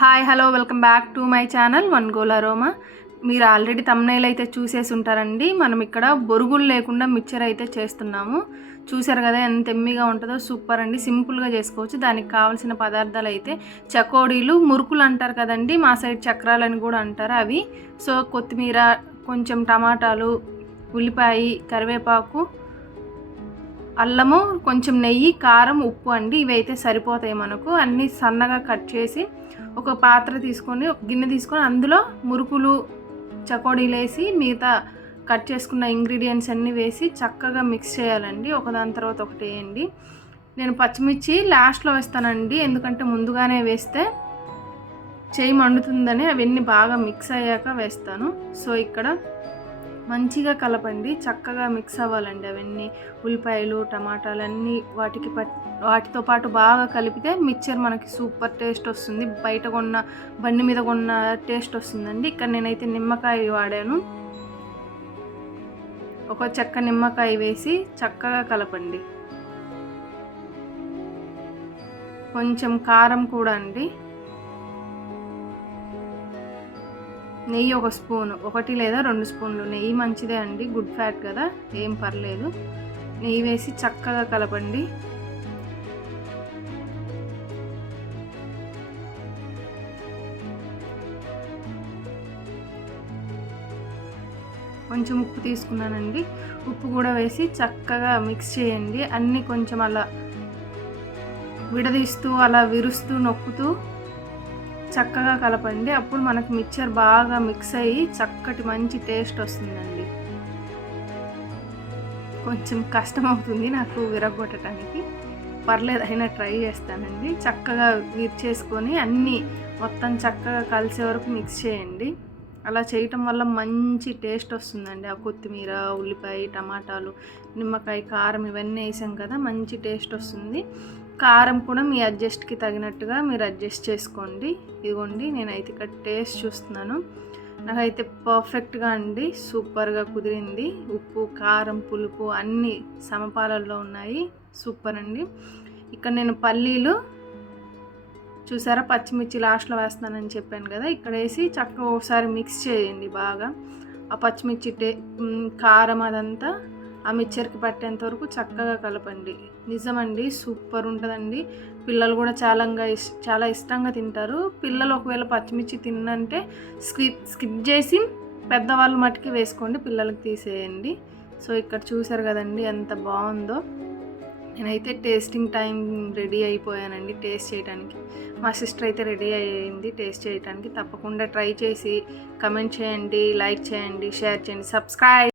Hi hello welcome back to my channel one goal aroma. మీరు already thumbnail అయితే చూసేసి ఉంటారండి. మనం ఇక్కడ బొరుగులు లేకుండా మిక్చర్ అయితే చేస్తున్నాము. చూసారు కదా ఎంత ఎమ్మిగా ఉంటుందో, సూపర్ అండి. సింపుల్గా చేసుకోవచ్చు. దానికి కావాల్సిన పదార్థాలు అయితే చకోడీలు, మురుకులు అంటారు కదండి, మా సైడ్ చక్రాలని కూడా అంటారు అవి. సో కొత్తిమీర, కొంచెం టమాటాలు, ఉల్లిపాయ, కరివేపాకు, అల్లము, కొంచెం నెయ్యి, కారం, ఉప్పు అండి. ఇవైతే సరిపోతాయి మనకు. అన్నీ సన్నగా కట్ చేసి ఒక పాత్ర తీసుకొని, ఒక గిన్నె తీసుకొని అందులో మురుకులు, చకోడీలు వేసి మిగతా కట్ చేసుకున్న ఇంగ్రీడియంట్స్ అన్నీ వేసి చక్కగా మిక్స్ చేయాలండి. ఒకదాని తర్వాత ఒకటి వేయండి. నేను పచ్చిమిర్చి లాస్ట్లో వేస్తానండి, ఎందుకంటే ముందుగానే వేస్తే చేయి మండుతుందని అవన్నీ బాగా మిక్స్ అయ్యాక వేస్తాను. సో ఇక్కడ మంచిగా కలపండి, చక్కగా మిక్స్ అవ్వాలండి అవన్నీ. ఉల్లిపాయలు, టమాటాలు అన్నీ వాటితో పాటు బాగా కలిపితే మిక్చర్ మనకి సూపర్ టేస్ట్ వస్తుంది. బయట కొన్న బండి మీద కొన్న టేస్ట్ వస్తుందండి. ఇక్కడ నేనైతే నిమ్మకాయ వాడాను. ఒక చెక్క నిమ్మకాయ వేసి చక్కగా కలపండి. కొంచెం కారం కూడా అండి. నెయ్యి ఒక స్పూను, 1 లేదా 2 స్పూన్లు నెయ్యి మంచిదే అండి, గుడ్ ఫ్యాట్ కదా, ఏం పర్లేదు. నెయ్యి వేసి చక్కగా కలపండి. కొంచెం ఉప్పు తీసుకున్నానండి, ఉప్పు కూడా వేసి చక్కగా మిక్స్ చేయండి. అన్నీ కొంచెం అలా విడదీస్తూ, అలా విరుస్తూ, నొక్కుతూ చక్కగా కలపండి. అప్పుడు మనకు మిక్చర్ బాగా మిక్స్ అయ్యి చక్కటి మంచి టేస్ట్ వస్తుందండి. కొంచెం కష్టం అవుతుంది నాకు విరగొట్టడానికి, పర్లేదు, అయినా ట్రై చేస్తానండి. చక్కగా విరిచేసుకొని అన్నీ మొత్తం చక్కగా కలిసే వరకు మిక్స్ చేయండి. అలా చేయటం వల్ల మంచి టేస్ట్ వస్తుందండి. ఆ కొత్తిమీర, ఉల్లిపాయ, టమాటాలు, నిమ్మకాయ, కారం ఇవన్నీ వేసాం కదా, మంచి టేస్ట్ వస్తుంది. కారం కూడా మీ అడ్జస్ట్కి తగినట్టుగా మీరు అడ్జస్ట్ చేసుకోండి. ఇదిగోండి, నేనైతే ఇక్కడ టేస్ట్ చూస్తున్నాను. నాకైతే పర్ఫెక్ట్గా అండి, సూపర్గా కుదిరింది. ఉప్పు, కారం, పులుపు అన్నీ సమపాలల్లో ఉన్నాయి. సూపర్ అండి. ఇక్కడ నేను పల్లీలు చూసారా, పచ్చిమిర్చి లాస్ట్లో వేస్తానని చెప్పాను కదా, ఇక్కడ వేసి చక్కగా ఒకసారి మిక్స్ చేయండి బాగా. ఆ పచ్చిమిర్చి కారం అదంతా ఆ మిక్చర్కి పట్టేంత వరకు చక్కగా కలపండి. నిజమండి, సూపర్ ఉంటుందండి. పిల్లలు కూడా చాలా ఇష్టంగా తింటారు. పిల్లలు ఒకవేళ పచ్చిమిర్చి తిన్నంటే స్కిప్ చేసి పెద్దవాళ్ళు మట్టుకి వేసుకోండి, పిల్లలకి తీసేయండి. సో ఇక్కడ చూసారు కదండి ఎంత బాగుందో. నేనైతే టేస్టింగ్ టైం రెడీ అయిపోయానండి టేస్ట్ చేయడానికి. మా సిస్టర్ అయితే రెడీ అయ్యింది టేస్ట్ చేయడానికి. తప్పకుండా ట్రై చేసి కమెంట్ చేయండి, లైక్ చేయండి, షేర్ చేయండి, సబ్స్క్రైబ్.